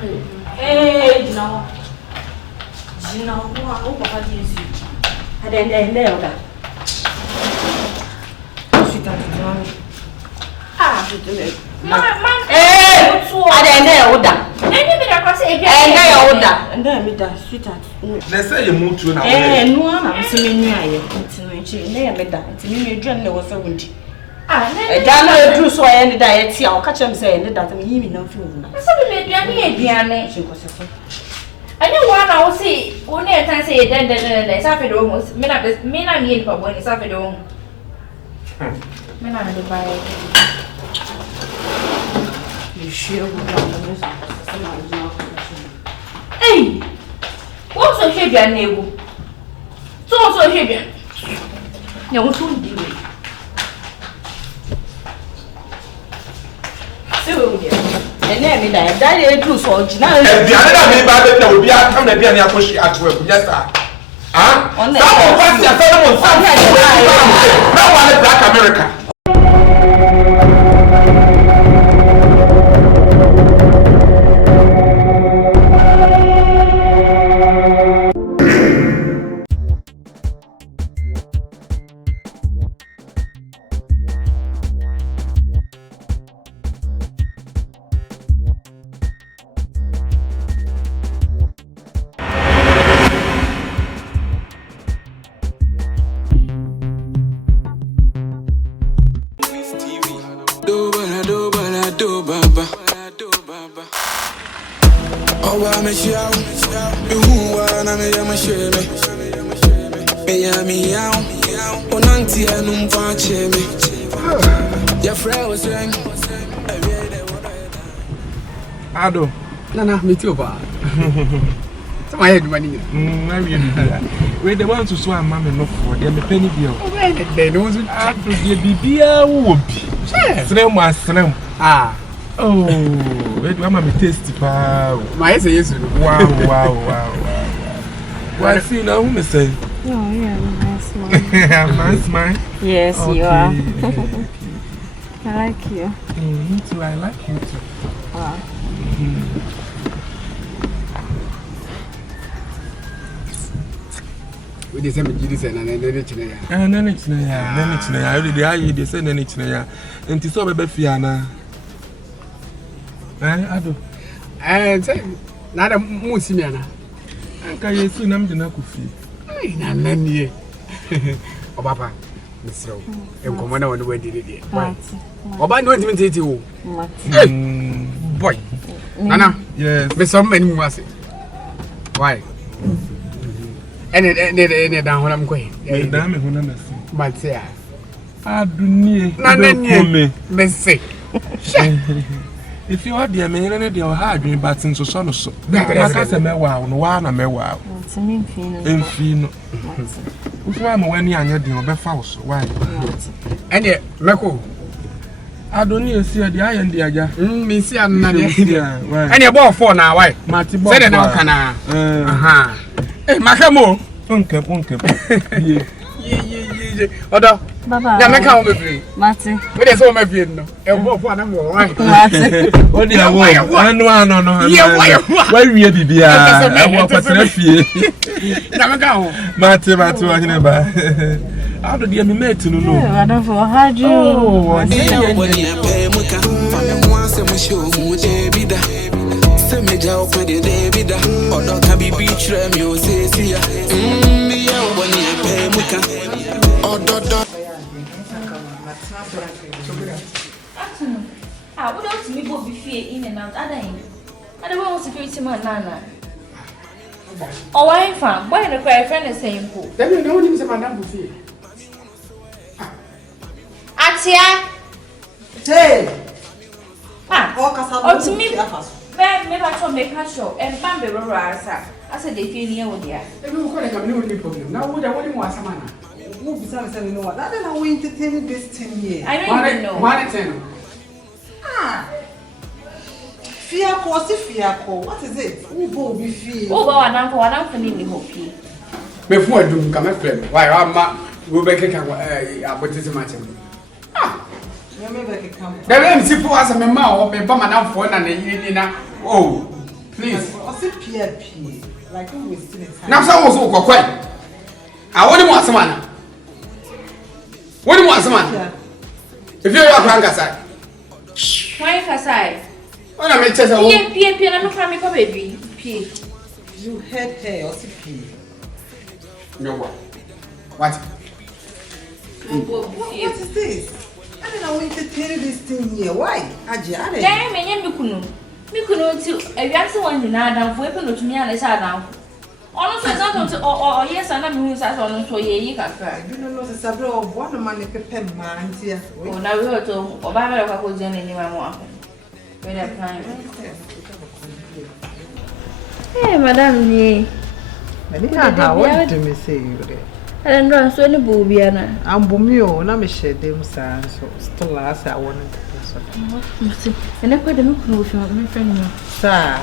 Eh, no. No, what is it? I didn't know that. Ah, eh, I didn't know that. And then with that, sweetheart. Let's say you move to now. Eh, no one, I'm seeing you. I met that. It's me, John was a windy. Ah, I don't know so I ended that. I'll catch him saying that I'm even no food. Somebody made Diana. She was a I know one I will say, only a time say then it's after almost. Men I mean for when it's after home. Men I do buy. You sure would hey! What's a heavy neighbor? So heavy. You won't do it. So, and then that is true. So, now the other neighbor will be out come and be an approach at work. Yes, sir. Ah, on the Black America. Addo, Nana, me too, ba. So I had money. We the ones who saw mamma no for them a penny bill. They don't have to be a whoopee. Slim. Ah. Oh, wait, mamma tasty pow. My says, wow. Why see now, who may say? Oh, yeah, nice man. Yes, okay. You are. I like you. Me too, I like you too. Wow. We just have to say, and then it's there. I already they say, and it's there. And it's all about Fiana. Addo. And say, not a Musimiana. And can you see them the Nakufi? I name ye. Oh, Papa, Mister, and Commander on the way did it. Why? About 2022. Boy. Nana, yes. But some men was it. Why? And down when I'm going. Damn it, when I'm but say, I do need Nana, Messy. If you are the man, they are hard, but since so so. That's a meanwhile, one a meanwhile. It's a mean fino. If I'm when you are doing a false, why? And yet, Mako. I don't need to see the eye and the Aja. Miss Yana. And you're born for now, why? Marty Boyd and Alcana. Aha. Hey, Macamo. Uncle. Other. Baba. Now, come with me. Marty. What is all my being? And what one I'm going to what do you want? No. Why we be? I want to see. Now, go. Marty, I never. How did you meet to know? I don't know how you. Oh, I see. When you pay Muka, and once a show, David. Semaja open the David. Or don't have be beach rem, you say, see ya. When you pay Muka. Or don't. I would also be both be in and out. I don't want security man, Nana. Oh, I found. Why the cry friend is saying, who? Then you know him, Madame Buffet. Atia. Say. To me, never make her show and Bambi Rasa. I said they feel near with you. They will call it a new problem. Now, what I want some man. Who besides I know what? I don't know when to tell this 10 years. I don't even know. 1 Ah. Fiaco. What is it? Who will be fear? Oh, I don't feel hope. Before I do come a friend, why I'm Rebecca can put this much. Ah, you may come. The name Sipo as a mamma or a bummer now for an oh. Please. What's it PLP? Like who was still in time? Now some also go quiet. I want him once man. What do you want man? If you're a grandpa side. Why side? When I make chess, I will PLP and I'm from my baby. P. You heard her or CP? No what? What? What is this? I don't know when to tell this thing here. Why? Hajia. Damn, I am Mikuno. Mikuno to a young one in Adam, weapon to me and a sad. Honestly, not or yes, and I'm who's as on so ye can cry. You don't know the sabro of one man if a pen man here. Oh, now we heard to Obama of a cousin anyone more. When I climb. Hey, Madame, ye. I didn't know what to me say. I don't know, so any boobiana. I'm Bumio, and I'm a shed them sounds so still last I wanted to person. And I put the milk with my friend. Sir,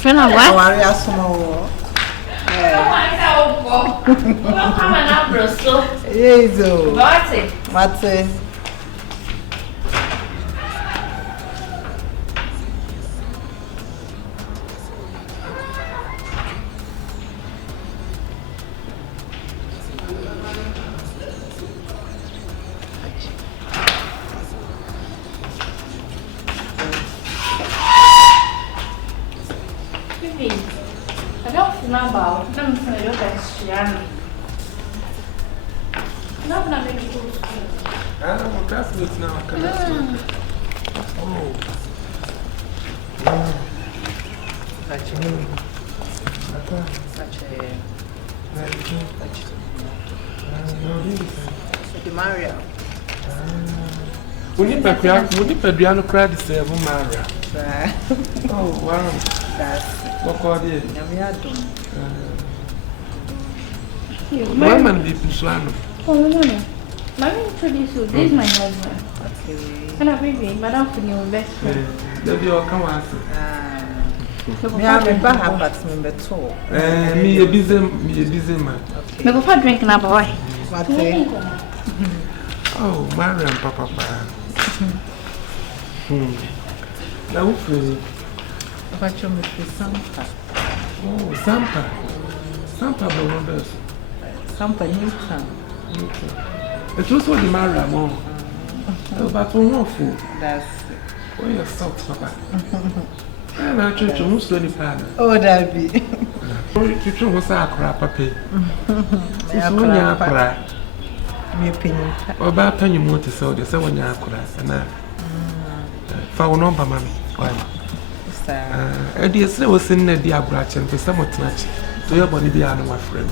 Friend, I worry as small. I'm an abro, so. Yes, what's it? I don't know about them for your best. No, not maybe to school. I don't know, that's what's now. Oh. Mariam. When you cry the same Mariam. Oh, wow. That's what called it? Addo. Woman be Pusuano. Oh, no. Let me introduce you. This is my husband. Okay. And I'm baby, Madame for your best friend. Maybe I'll come answer. Me have a bad habit, number 2. Me a busy man. Me go for drink now, boy. What? Oh, Mariam, Papa. Now, who What you make me Sampa? Oh, Sampa. Sampa, but one does. Sampa Newtown. It's also the Mariam. Oh, but one food. That's oh, you're salt, Papa. And I treat you most any pan. oh, that be. You was a crap, Papa. Me opinion. Or about penny more to sell the 7 year class, and I found number, mammy. And yes, there was in the dear branch and for somewhat much. So your body be my friend.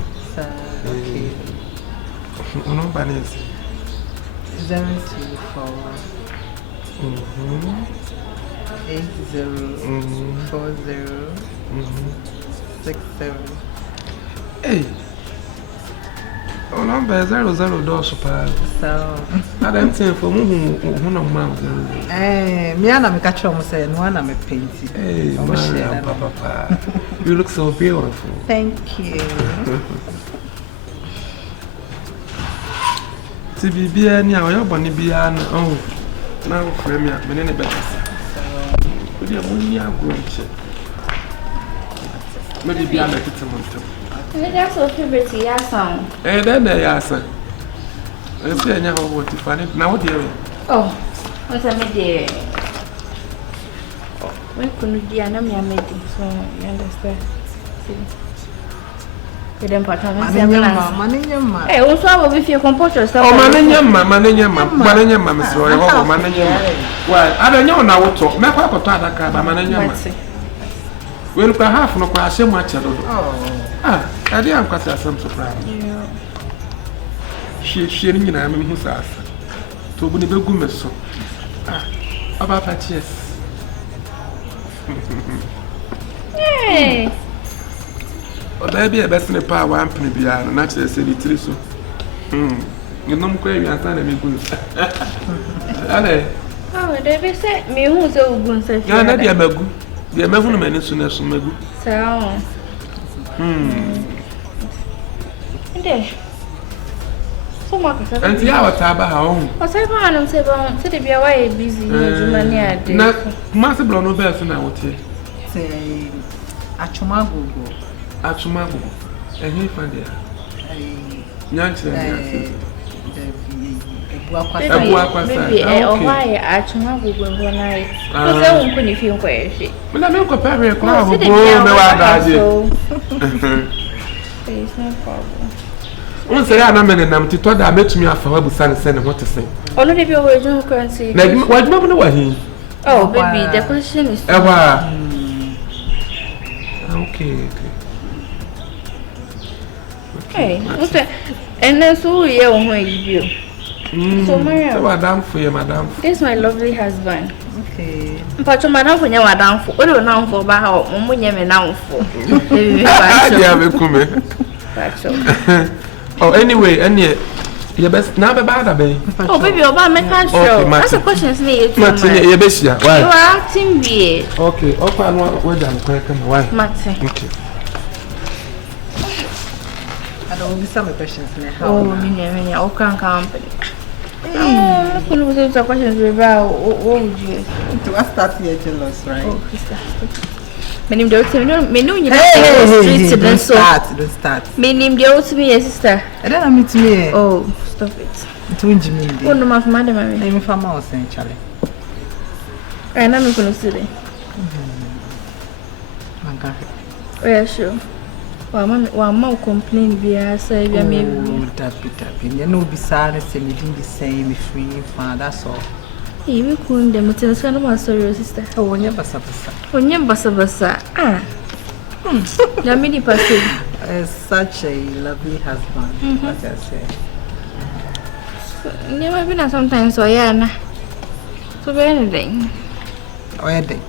No, Banis 024 804067. Hey. Oh, number 00 door super. So I don't think for whom mouth. Me and I catch on saying one I'm a painting. Hey, Papa. You look so beautiful. Thank you. To be near your bonny bian. Oh, now for me, I'm in a better. But you're only a grunch. Maybe be a little monster. That's so favorite, yes, son. And then they are, sir. I say, I never want to find it. Now, dear. Oh, what's a midday? When couldn't be an army meeting, so you understand. You don't put on my hey, also, I will be your composure. Oh, managing mamma, so I will manage. Well, I don't know now what to make up a car by managing. Well, perhaps no crash so much. Ah, I didn't quite have some surprise. She sharing in a man who's asked to be the good so. Ah, about that, yes. Hey, oh, baby, a best in a power, I'm pretty beyond, not to say it so. You know, query and time me good. oh, David said me who's so good, said Yanadia. The American men is soon as so. So much. And the hour taba home. What's I say, to be away busy, Mania. Not Master Blono Bells and I would say. say Achumago. Achumago. And he found it. Nyanchi. Maybe why Achumago will go night. Because I won't put you in. But I'm not comparing a crowd. It's no problem. Once I am a man to tell that I met me after Wabusan and what to say. Only if you were your currency. What do you know? Oh, baby, the question is. Okay. Okay. And then so we are on you. So, Mariam, madam for you, madam. This is my lovely husband. Okay. But madam for your madam for what do you know for about how Munyam now for? Oh, anyway, and yet, your best now about a oh, baby, about my country. That's a question. Your best, yeah. You are acting weird. Okay, okay, what I'm going to why? Okay. I don't be some questions now. Oh, me, okay, company. Oh, the questions about what would you to us start here jealous, right? Oh, my name don't you don't start. My name to me, sister. I don't meet me. Oh, stop it. To win Jimmy. Oh, no, my madam. I'm from Mouse and Charlie. And I'm going to see. Yeah, sure. Well, more complain be I say, maybe you know, besides, and you didn't be saying me free, that's all. You couldn't demonstrate no sorry, sister. Oh, when you're bassa. When you're bassa, Yamini Passy. Such a lovely husband, as I say. Never been sometimes, so yeah, so anything. Oh, yeah, they.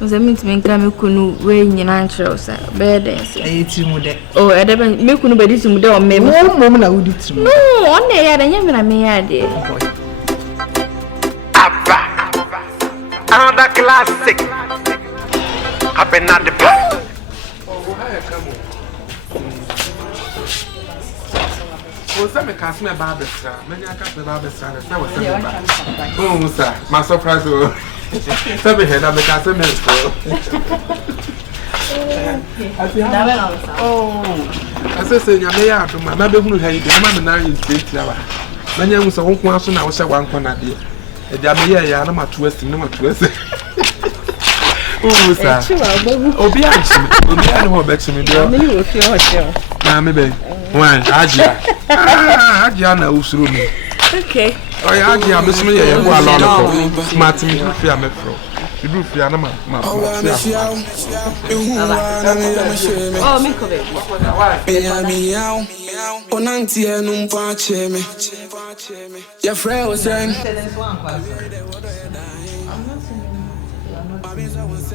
The means me come kunu we nyina nkyerɛ sɛ bɛɛ den sɛ ɛyɛ mu de oh ɛdɛ bɛ me kunu bɛ di timu de o me mom na wudi timu no on na ya da nyɛ na me ya de another classic happen at the back was me cast me barbestra many I cast me barbestra and was oh sir my surprise tell me head I make us oh I say you may have to my baby who had the man now is great now many was a one so now was a one corner there and there may I twist no twist oh sir obi I know bet me there me will feel hotel na me be why Hajia na usuru me okay oh yeah Hajia me me ye bo alon ko smart me do fia me fro do fia na ma oh me ko be onanti enu mpa cheme your friend was saying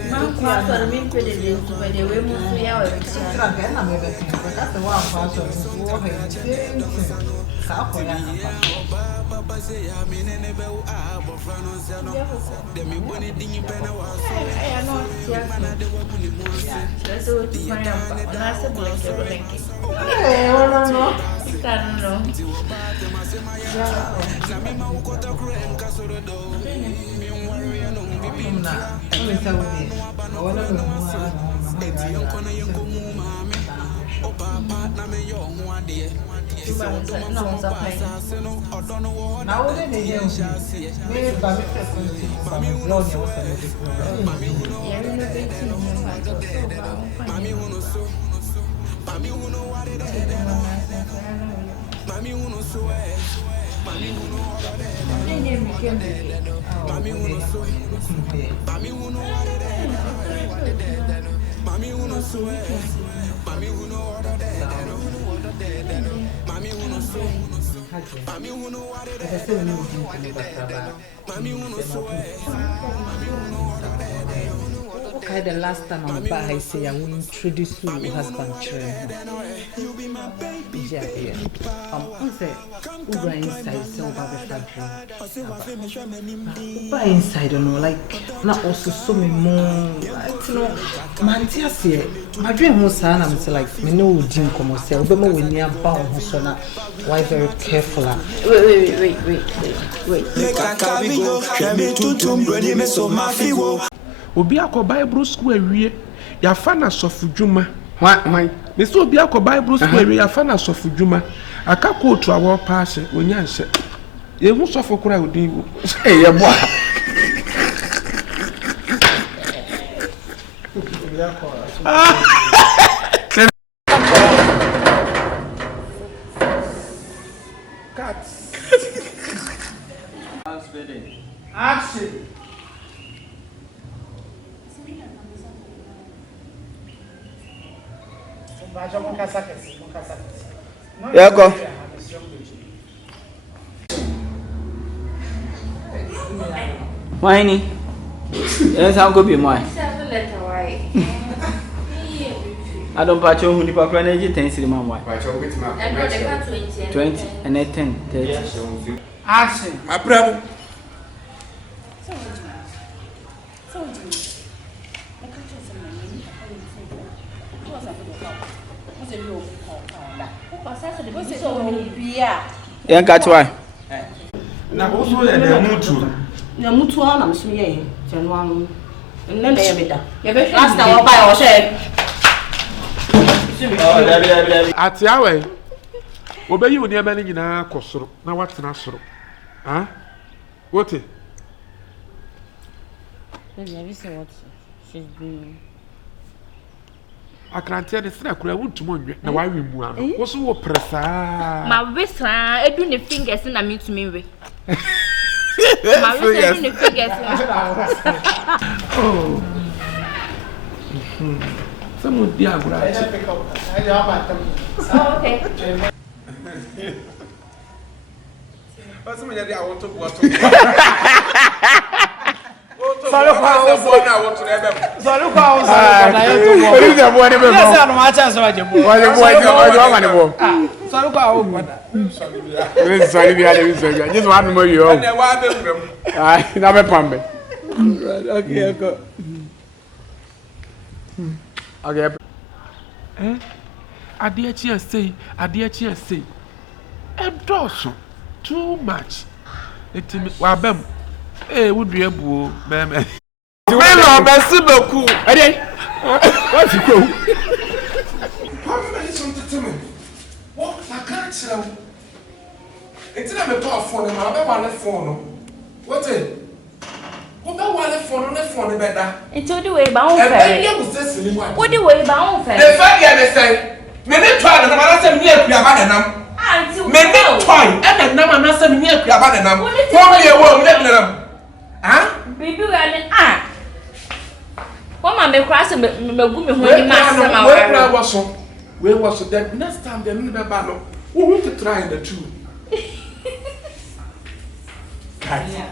I'm quite a mean pretty little, but they will move me out. That's the one okay, the last time I'm back, I say I will introduce you to husband children. Yeah. Say, Uber inside, so Uber inside, you know, like, not also so many more, you know, man, my dream was I'm like, me know, Jim, come on, say, but when you're bound, so now, why very careful? Wait. Obi akọ Bible school awie. Ya fa na sofu dwuma. Hwan. Me so obi akọ Bible school awie ya fa na sofu dwuma. Aka kotu awo paase onya nse. Ye hu sofu kura odin. Yeboah. Action. Yeah, go. Why ni? Yes, I'll go be mine. I don't patch on the proper energy 10 cinema. 20 and 10, 30. Action. My brother. Yeah, catch why? Na also na mutu. Na mutu na mso ye January. Nne na ye beda. Last time we buy o say. Oh, there. Ati awe. Obeyi woni eba ni nyina kosoro na watena soro. Ha? Wote? Have you seen what she's doing? Akrantia de sina kura wuntum onwe na wa wi mu ano. Wo so wo presa. Ma wesa edu ne fingers na me to me we. Ma wesa edu ne fingers. Oh. Some di agura. Oh, okay. What's my idea? I want to go. Sorry, I want to them. Sorry, I just one more you. Okay. Adechi say. Endorse too much. Etimi wabem. Would be able, ma'am. Well, merci beaucoup. Allez. What's it go? How many something to me? What? I can't tell. It's not a phone, and I want a phone. What's it? What I want a phone better. It's all the way bound. What the way bound? The fact you say, maybe try and I'm saying, near Piabanam. Maybe try and I'm saying, near Piabanam. For me, a woman, let them. Huh? Baby, what man be crossing me gumi when master my where was that next time they never battle? Who want to try the two? Hajia.